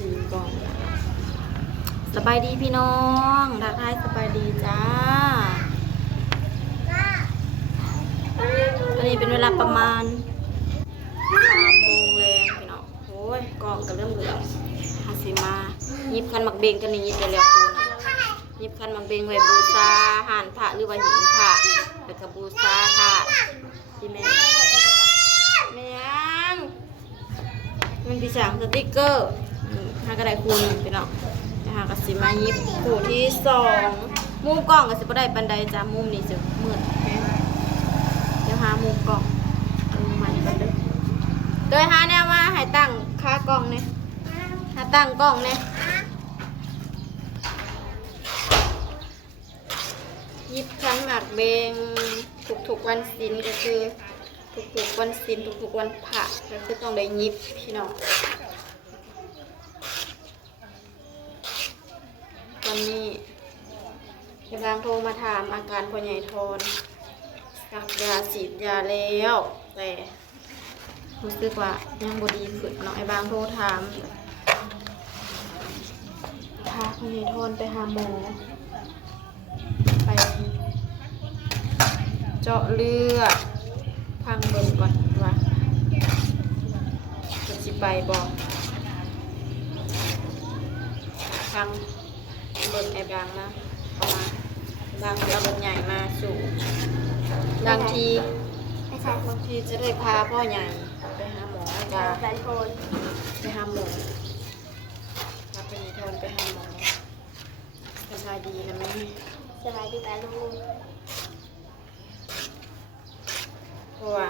4 กล่องสบายดีพี่น้องทักทายสบายดีจ้าอันนี้เป็นเวลาประมาณ3 โมงแรงพี่น้องโอ้ยกล่องกับเรื่องเหลืองฮาซิมาหยิบคันหมักเบงกันนี่หยิบเร็วๆกูนะหยิบคันหมักเบงไว้บูชาห่านพระหรือว่าหิงพระแล้วก็บูชาถาดที่แม่ยังมันที่สั่งสติ๊กเกอร์หากระไดคูณพี่น้องนะคะก็สิมาหยิบคู่ที่2มุมกล้องก็สิบ่ได้ปันใดจ้ามุมนี้สิมืดเดี๋ยวหามุมกล้องใหม่กันเลยโดยหาแนวมาให้ตั้งค่ากล้องเนี่ยหาตั้งกล้องเนี่ยหยิบคันหมากเบงทุกๆวันศีลก็คือทุกๆวันศีลทุกๆวันพระก็คือต้องได้หยิบพี่น้องตอนนี้กำลังโทรมาถามอาการพ่อใหญ่ทอนสักยาฉีดยาแล้วแต่รู้สึกว่ายังบ่ดีขึ้นเนาะไอ้บางโทรถามพาพ่อใหญ่ทอนไปหาหมอไปเจาะเลือดพังเบิ่งก่อนว่าจะสิไปบอกพังเบิ่งไอ้บางนะเอามาบางเอารถใหญ่มาสู่บางทีจะได้พาพ่อใหญ่ไปหาหมอจ้าไปหาหมอพาไปในทนไปหาหมอสบายดีนะแม่สบายดีแต่ลูกเพราะว่า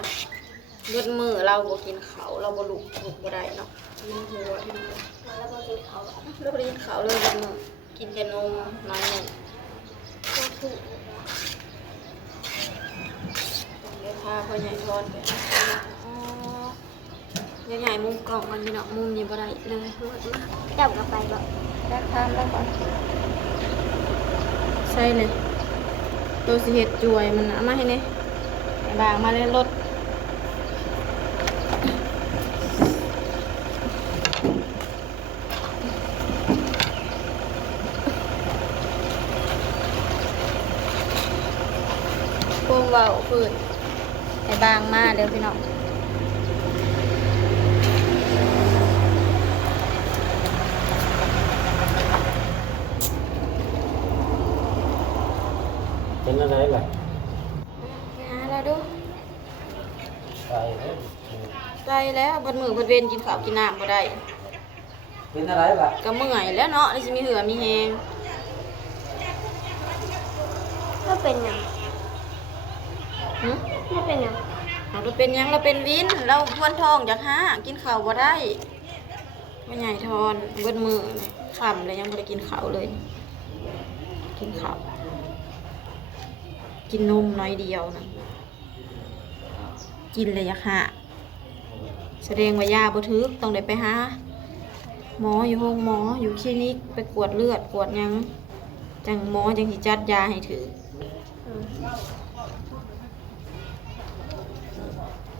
เลือดมือเราบ่กินเขาเราบ่ลุกบ่ได้เนาะกินหัวที่มือเราบ่กินเขาเราบ่กินเขาเลยเลือดมือกินแต่นมน้อยหนึ่งเดี๋ยวพาพ่อใหญ่ทอดไปใหญ่มุมกล่องมันนี่เนาะมุมนี้บ่ได้เลยจับกับไปบ่ได้ทานแล้วก่อนใช่เลยตัวสิเห็ดจวยมันเอามาให้เนี่ยบางมาเลยรถพวงเบาพื้นไอ้บางมาเดี๋ยวพี่น้องเป็นอะไรล่ะหาแล้วดูใจแล้วบนมือบนเวนกินข้าวกินน้ำบ่ได้เป็นอะไรล่ะก็เมื่อยแล้วเนาะนี่สิมีเหือมีแหงก็เป็นยังไม่เป็นยังเราเป็นยังเราเป็นวินเราทวนทองจากหากินข้าวบ่ได้ไม่ใหญ่ทอนเบิดมือค่ำเลยยังไม่ได้กินข้าวเลยกินข้าวกินนมน้อยเดียวนะกินเลยอยากหาแสดงว่ายาบ่ทึกต้องได้ไปหาหมออยู่ห้องหมออยู่คลินิกไปกวดเลือดกวดยังจังหมอจังสิจัดยาให้ถือ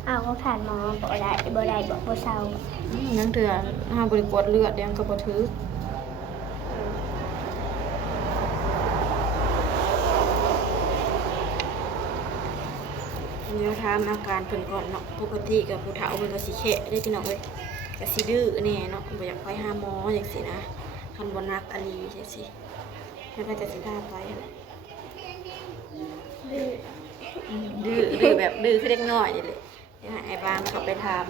เอาเขาผ่านหมอบอกได้บอกบ่เศร้านั่งเถื่อห้าบริกวดเลือดยังก็บ่ทึกเดี๋ยวถามอาการเพิ่นก่อนเนาะปกติกับผู้เฒ่าเพิ่นก็สิแขะได้พี่น้องเว้ยก็สิดื้อแน่เนาะบ่อยากไปหาหมอจังซี่นะคันบ่นักอะลีจังซี่แล้วก็จะสิพาไปดื้อแบบดื้อคือเด็กน้อยนี่แหละเดี๋ยวให้ไอ้บางเขาไปถาม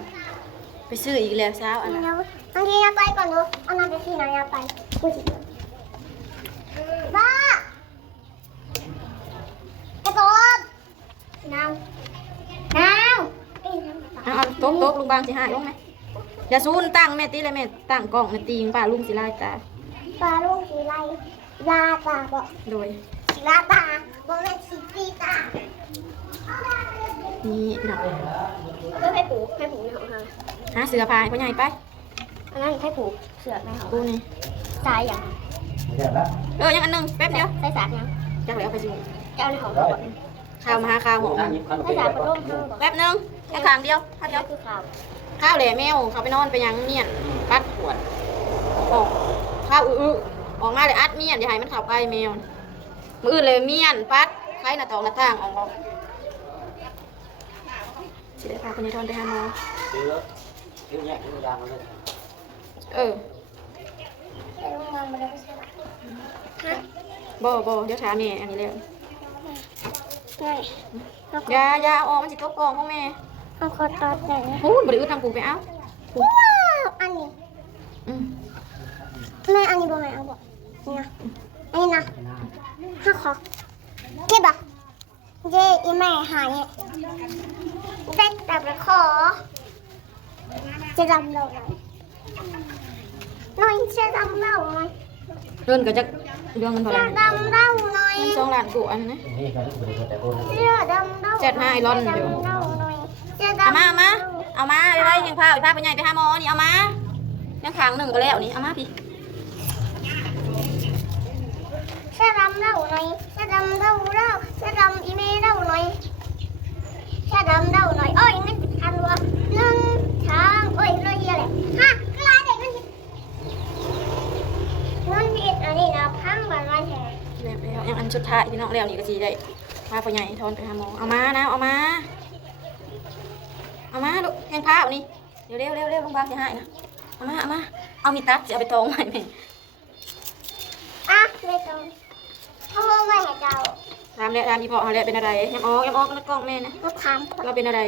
ไปซื้ออีกแล้วเช้าอันนั้นบางทีนะไปก่อนเนาะเอาน้ำไปที่ไหนนะไปกูสิบ้าไอ้ต๊อบน้ำเอาตกลุงบางสิหายลงไหมอย่าซูนตั้งแม่ตีเลยแม่ตั้งกล้องแม่ตีงป้าลุงสิไล่ตาปลาลูกสีไรลาตาบอกโดยลาตาบอกเป็นสีตีตานี่หนักก็ให้ผูในของเธอหาเสือพายพ่อใหญ่ไปอันนั้นให้ผูเสือในของกูนี่สายอย่างยังอันนึงแป๊บเดียวใส่สากยังจังเลยเอาไปสิเจ้าในของข้าวมาหาข้าวหอมใส่สากกระด้งแป๊บนึงแค่ขางเดียวข้าวเดียวคือข้าวข้าวแหล่แมวเขาไปนอนไปยังเมียนปัดขวดออก ออกมาเลยอัดเมียนอย่าให้มันเข้าไปแมวมืออื่นเลยเมียนปัดไข่หน้าตองหน้าต่างออกสิได้พาคนนี้ทอนไปหาหมอ ซื้อแยกซื้อยางมาเลย ไปโรงพยาบาลมาแล้วใช่ไหมฮะ บ่เดี๋ยวถามแม่อันนี้แล้ว ไง ยาออกมันสิตกกองพ่อแม่ เอาขอตอบหน่อยนะ หูบริอึดทำกูไปเอา ว้าวอันนี้ อืม แม่อันนี้บอกให้เอาบอกนี่นะอันนี้นะห้าขอเจ็บปะเจ๊อีแม่หายได้แต่ไปขอจะดำเราหน่อยจะดำเราหน่อย เดินก็จะเรื่องเงินเท่าไห จะ ร่ ดำเราหน่อย มัน2 ล้านกูอันนะ นี่ก็ต้องบริการแต่โอนเลย จะดำเรา เจ็ดห้าไอรอนอยู่ จะดำเราหน่อยจะ เอา ดำ มาไปยังพาไปใหญ่ไปหาหมอนี่เอามายังขางหนึ่งก็แล้วนี่เอามาพี่ จะดำเราหน่อยจะดำเราจะดำอีเมลเราหน่อยจะดำเราหน่อยโอ้ยนั่นทันวะ1 2โอ้ยเลยอะไรฮะกลายเด็กนั่นนั่นผิดอันนี้นะพังแบบไรแท้ แล้วยังอันสุดท้ายพี่น้องแล้วนี่ก็สิได้พาพ่อใหญ่ทอนไปหาหมอเอามานะเอามาลูกยังพาเอานี่เร็วโรงพยาบาลจะให้นะเอามาเอามีตัดจะเอาไปตองใหม่แม่ อ่ะไม่ต้องเอาไม่ให้เจ้า ถามแล้วถามอีพ่อเขาแล้วเป็นอะไรยังออกแล้วกล้องแม่นะ ก็ถามก่อน เราเป็นอะไร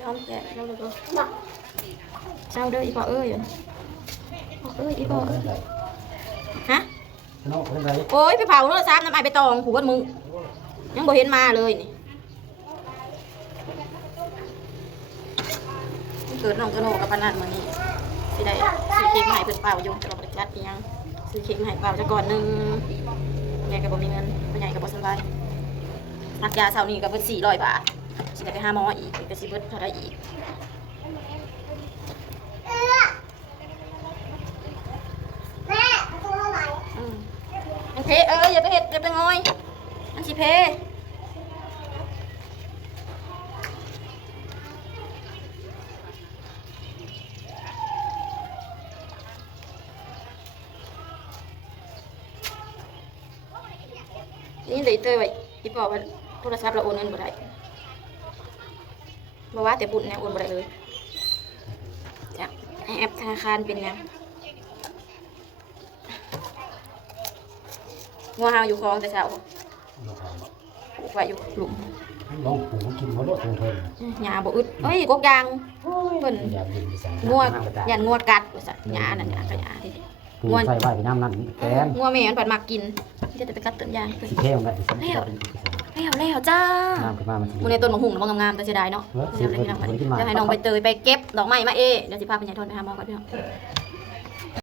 ยอมแกะเราเลยก็ บอก เศร้าเด้ออีพ่อเอ้ยอีพ่อเอ้ยฮะ น้องเป็นไร โอ้ยไปเผาโทรศัพท์น้ำไอไปตองผูกวัดมึงยังบ่เห็นมาเลยนี่เกิดน้องกระโนกับปนัดมื้อนี้สิได้ซื้อเค้กมาให้เพิ่นเป่าอยู่แต่เราบ่ได้จัดอีหยังซื้อเค้กมาให้เป่าซะก่อนหนึงแม่ก็บ่มีเงินพ่อใหญ่ก็บ่สบายนักยาเช้านี้ก็เบิด400 บาทสิได้ไปหาหมออีกก็สิเบิดเท่าใดอีก แม่ตัวไหน มันเพอย่าไปเห็ดอย่าไปงอยมันสิเพนี่เลยเตยไว้อีปอบว่าโทรศัพท์เราโอนเงินบ่ได้บ่ว่าแต่บุญเนี่ยโอนบ่ได้เลยจ้ะแอปธนาคารเป็นยังงัวเฮาอยู่คลองแต่เช้าปลูกไว้อยู่หลุม น้องปู่กินหัวโลดทงเทิน หญ้าบ่อึดเอ้ยกกยางเพิ่น อย่าบินไปสั่ง งัวยันงัวกัดว่าซั่นหญ้านั่นหญ้าก็หญ้าที่ ปูใส่ใบน้ำนั่นแกน งัวแม่มันปัดมักกินที่จะไปกัดต้นยางเพิ่น สีเข้มได้สี แล้วจ้า น้ำขึ้นมามัน มื้อในต้นมะฮุ่งบ่งามๆแต่เสียดายเนาะเดี๋ยวให้น้องไปเตยไปเก็บดอกไม้มาเดี๋ยวสิพาไปใหญ่ทนไปหาหมอก่อนพี่น้อง